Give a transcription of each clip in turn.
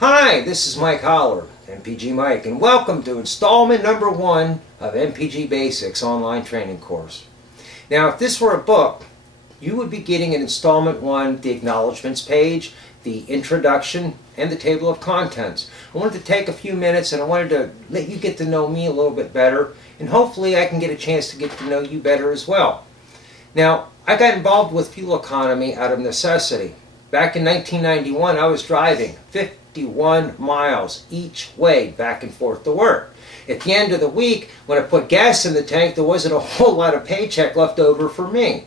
Hi, this is Mike Holler, MPG Mike, and welcome to installment number 1 of MPG Basics online training course. Now, if this were a book, you would be getting in installment 1 the acknowledgments page, the introduction, and the table of contents. I wanted to take a few minutes and I wanted to let you get to know me a little bit better, and hopefully I can get a chance to get to know you better as well. Now, I got involved with fuel economy out of necessity. Back in 1991, I was driving 51 miles each way back and forth to work. At the end of the week, when I put gas in the tank, there wasn't a whole lot of paycheck left over for me.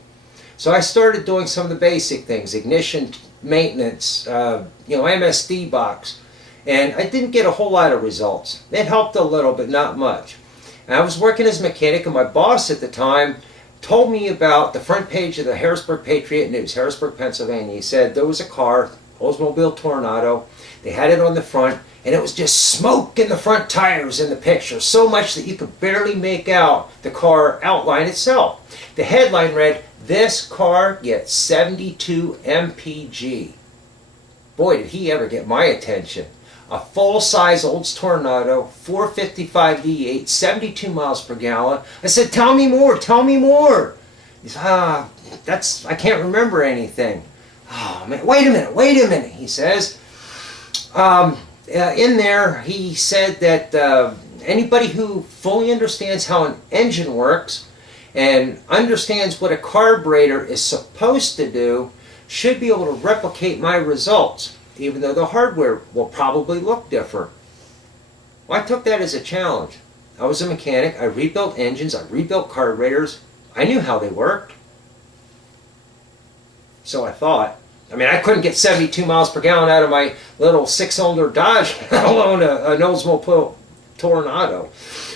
So I started doing some of the basic things, ignition maintenance, MSD box, and I didn't get a whole lot of results. It helped a little, but not much. And I was working as a mechanic, and my boss at the time told me about the front page of the Harrisburg Patriot News, Harrisburg, Pennsylvania. He said there was a car, Oldsmobile Tornado. They had it on the front, and it was just smoke in the front tires in the picture, so much that you could barely make out the car outline itself. The headline read, "This car gets 72 MPG." Boy, did he ever get my attention. A full-size Olds Tornado, 455 V8, 72 miles per gallon. I said, "Tell me more, tell me more." He said, I can't remember anything. "Oh, man, wait a minute, he says. In there, he said that anybody who fully understands how an engine works and understands what a carburetor is supposed to do should be able to replicate my results, even though the hardware will probably look different." Well, I took that as a challenge. I was a mechanic. I rebuilt engines. I rebuilt carburetors. I knew how they worked. So I thought. I mean, I couldn't get 72 miles per gallon out of my little 6-cylinder Dodge, let alone an Oldsmobile Tornado.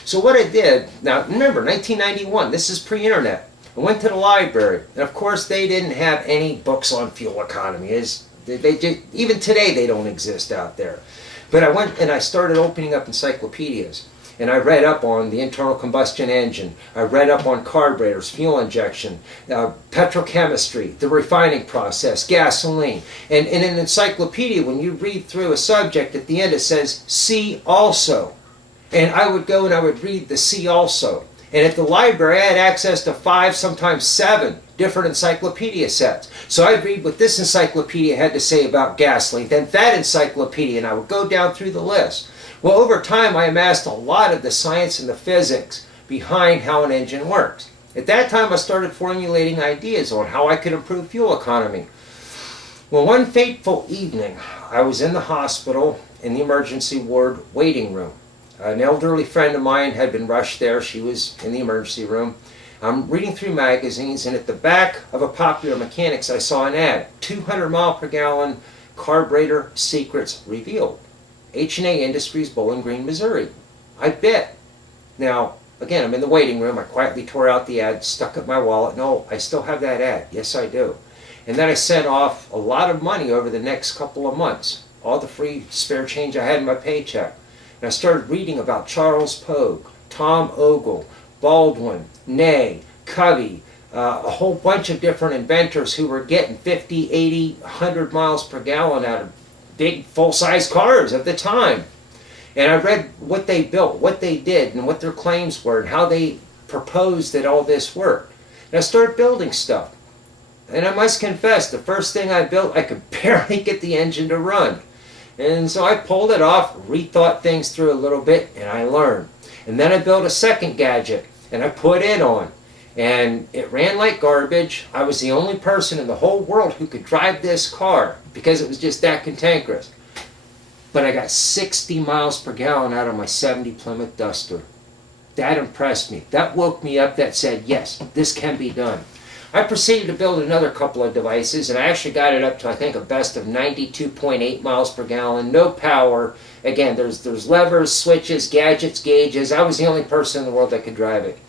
So what I did, now remember, 1991, this is pre-internet. I went to the library, and of course they didn't have any books on fuel economy. Even today they don't exist out there. But I went and I started opening up encyclopedias. And I read up on the internal combustion engine. I read up on carburetors, fuel injection, petrochemistry, the refining process, gasoline. And in an encyclopedia, when you read through a subject, at the end it says, "See also." And I would go and I would read the "See also." And at the library, I had access to 5, sometimes 7 different encyclopedia sets. So I'd read what this encyclopedia had to say about gasoline, then that encyclopedia, and I would go down through the list. Well, over time, I amassed a lot of the science and the physics behind how an engine works. At that time, I started formulating ideas on how I could improve fuel economy. Well, one fateful evening, I was in the hospital in the emergency ward waiting room. An elderly friend of mine had been rushed there. She was in the emergency room. I'm reading through magazines, and at the back of a Popular Mechanics, I saw an ad, 200 mile per gallon carburetor secrets revealed. H&A Industries, Bowling Green, Missouri. I bit. Now, again, I'm in the waiting room. I quietly tore out the ad, stuck it in my wallet. No, I still have that ad. Yes, I do. And then I sent off a lot of money over the next couple of months, all the free spare change I had in my paycheck. And I started reading about Charles Pogue, Tom Ogle, Baldwin, Ney, Covey, a whole bunch of different inventors who were getting 50, 80, 100 miles per gallon out of big full-size cars of the time. And I read what they built, what they did, and what their claims were, and how they proposed that all this worked. And I started building stuff. And I must confess, the first thing I built, I could barely get the engine to run. And so I pulled it off, rethought things through a little bit, and I learned. And then I built a second gadget, and I put it on. And it ran like garbage. I was the only person in the whole world who could drive this car because it was just that cantankerous. But I got 60 miles per gallon out of my 70 Plymouth Duster. That impressed me. That woke me up. That said, yes, this can be done. I proceeded to build another couple of devices, and I actually got it up to, I think, a best of 92.8 miles per gallon. No power. Again, there's levers, switches, gadgets, gauges. I was the only person in the world that could drive it.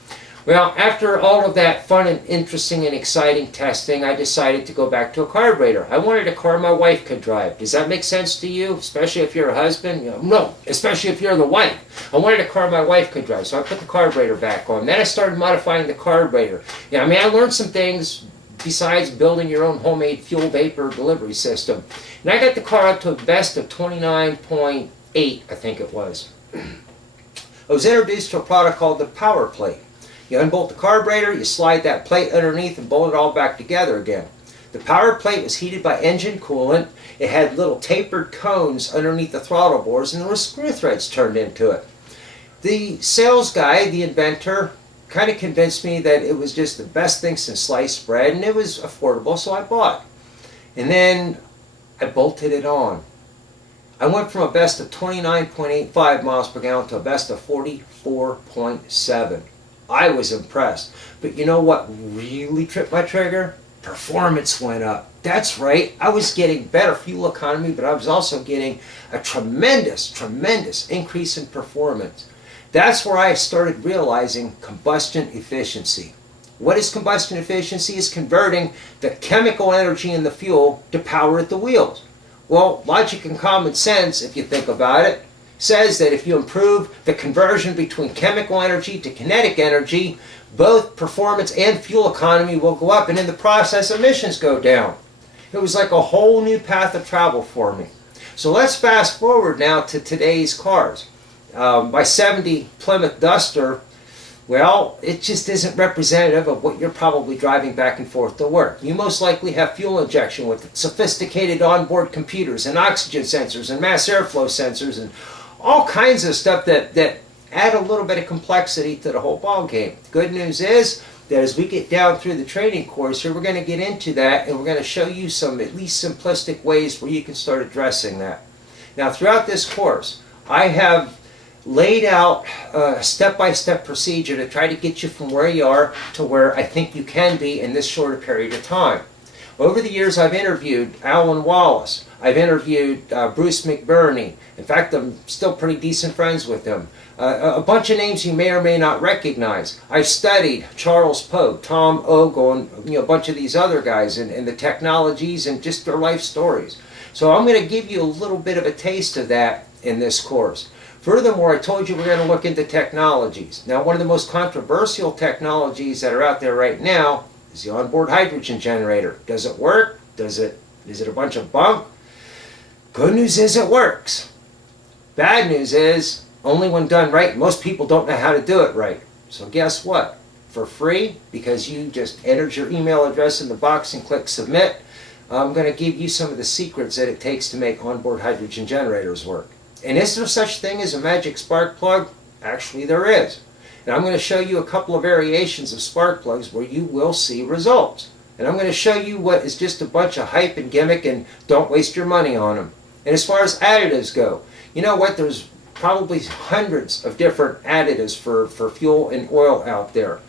Well, after all of that fun and interesting and exciting testing, I decided to go back to a carburetor. I wanted a car my wife could drive. Does that make sense to you? Especially if you're a husband? No, especially if you're the wife. I wanted a car my wife could drive, so I put the carburetor back on. Then I started modifying the carburetor. I learned some things besides building your own homemade fuel vapor delivery system. And I got the car up to a best of 29.8, I think it was. I was introduced to a product called the power plate. You unbolt the carburetor, you slide that plate underneath and bolt it all back together again. The power plate was heated by engine coolant. It had little tapered cones underneath the throttle bores, and there were screw threads turned into it. The sales guy, the inventor, kind of convinced me that it was just the best thing since sliced bread, and it was affordable, so I bought it. And then I bolted it on. I went from a best of 29.85 miles per gallon to a best of 44.7. I was impressed. But you know what really tripped my trigger? Performance went up. That's right. I was getting better fuel economy, but I was also getting a tremendous increase in performance. That's where I started realizing combustion efficiency. What is combustion efficiency? It's converting the chemical energy in the fuel to power at the wheels. Well, logic and common sense, if you think about it, says that if you improve the conversion between chemical energy to kinetic energy, both performance and fuel economy will go up, and in the process emissions go down. It was like a whole new path of travel for me. So let's fast forward now to today's cars. My 70 Plymouth Duster, well, it just isn't representative of what you're probably driving back and forth to work. You most likely have fuel injection with it, sophisticated onboard computers and oxygen sensors and mass airflow sensors and all kinds of stuff that add a little bit of complexity to the whole ball game. The good news is that as we get down through the training course here, we're going to get into that, and we're going to show you some at least simplistic ways where you can start addressing that. Now, throughout this course, I have laid out a step-by-step procedure to try to get you from where you are to where I think you can be in this shorter period of time. Over the years, I've interviewed Alan Wallace. I've interviewed Bruce McBurney. In fact, I'm still pretty decent friends with him. A bunch of names you may or may not recognize. I've studied Charles Pogue, Tom Ogle, and a bunch of these other guys and the technologies and just their life stories. So I'm going to give you a little bit of a taste of that in this course. Furthermore, I told you we're going to look into technologies. Now, one of the most controversial technologies that are out there right now is the onboard hydrogen generator. Does it work? Is it a bunch of bunk? Good news is it works. Bad news is, only when done right, most people don't know how to do it right. So guess what? For free, because you just entered your email address in the box and click submit, I'm going to give you some of the secrets that it takes to make onboard hydrogen generators work. And is there such thing as a magic spark plug? Actually, there is. And I'm going to show you a couple of variations of spark plugs where you will see results. And I'm going to show you what is just a bunch of hype and gimmick, and don't waste your money on them. And as far as additives go, you know what? There's probably hundreds of different additives for fuel and oil out there.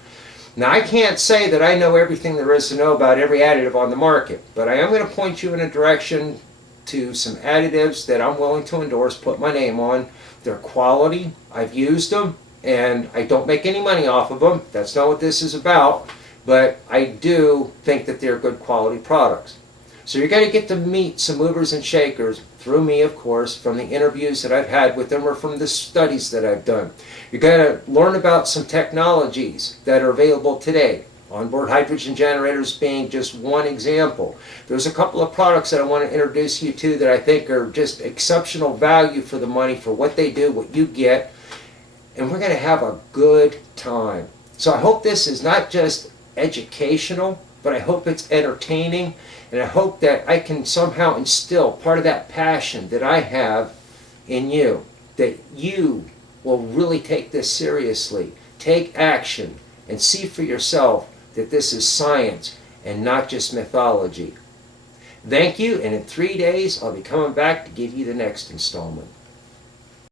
Now, I can't say that I know everything there is to know about every additive on the market, but I am going to point you in a direction to some additives that I'm willing to endorse, put my name on. They're quality. I've used them, and I don't make any money off of them. That's not what this is about, but I do think that they're good quality products. So you're going to get to meet some movers and shakers through me, of course, from the interviews that I've had with them or from the studies that I've done. You're going to learn about some technologies that are available today. Onboard hydrogen generators being just one example. There's a couple of products that I want to introduce you to that I think are just exceptional value for the money, for what they do, what you get, and we're going to have a good time. So I hope this is not just educational, but I hope it's entertaining, and I hope that I can somehow instill part of that passion that I have in you, that you will really take this seriously, take action, and see for yourself that this is science and not just mythology. Thank you, and in 3 days I'll be coming back to give you the next installment.